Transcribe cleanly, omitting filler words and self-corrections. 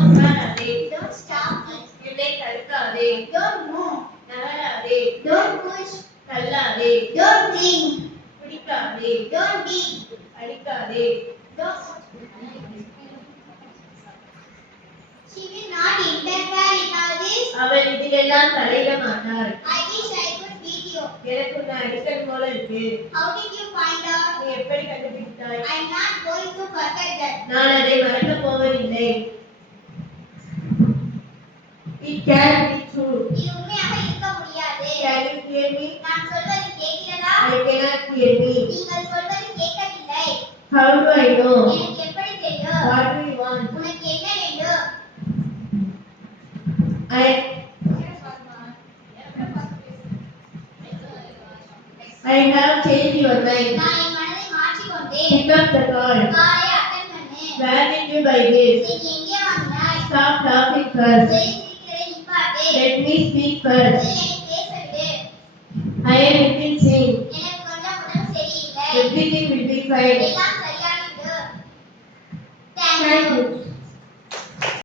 உட்காராதே. Don't stop me. என்னை தடுக்காதே. Don't move. நகராதே. Don't push. தள்ளாதே. Don't blink. பிடிக்காதே. Don't beat. அடிக்காதே. Don't. She will not interfere in all this. அவள் இதிலெல்லாம் தலையிட மாட்டாள். I wish I could beat you. எனக்கு உன்னை அடிக்கணும் போல இருக்கு. How did you find out? நீ எப்படி கண்டுபிடித்தாய்? I am not going to forget that. நான் அதை மறக்கப் போவதில்லை. It can be true. இது உண்மையாக இருக்க முடியாது. Can you hear me? நான் சொல்வது கேட்கிறதா? I cannot hear me. நீங்கள் சொல்வது கேட்கவில்லை. How do I know? எனக்கு எப்படி தெரியும்? What do you want? உனக்கு என்ன வேண்டும்? I have changed your mind. நான் என் மனதை மாற்றிக் கொண்டேன். Pick up the call. காலை அட்டன் பண்ணு. Where did you buy this? நீ எங்கே வாங்கினாய்? Stop laughing first. சரி, சிரிக்கிறதை நிப்பாட்டு. Let me speak first. முதலில் என்னை பேச விடு. I am little sick. எனக்கு கொஞ்சம் உடம்பு சரியில்லை. Everything will be fine. எல்லாம்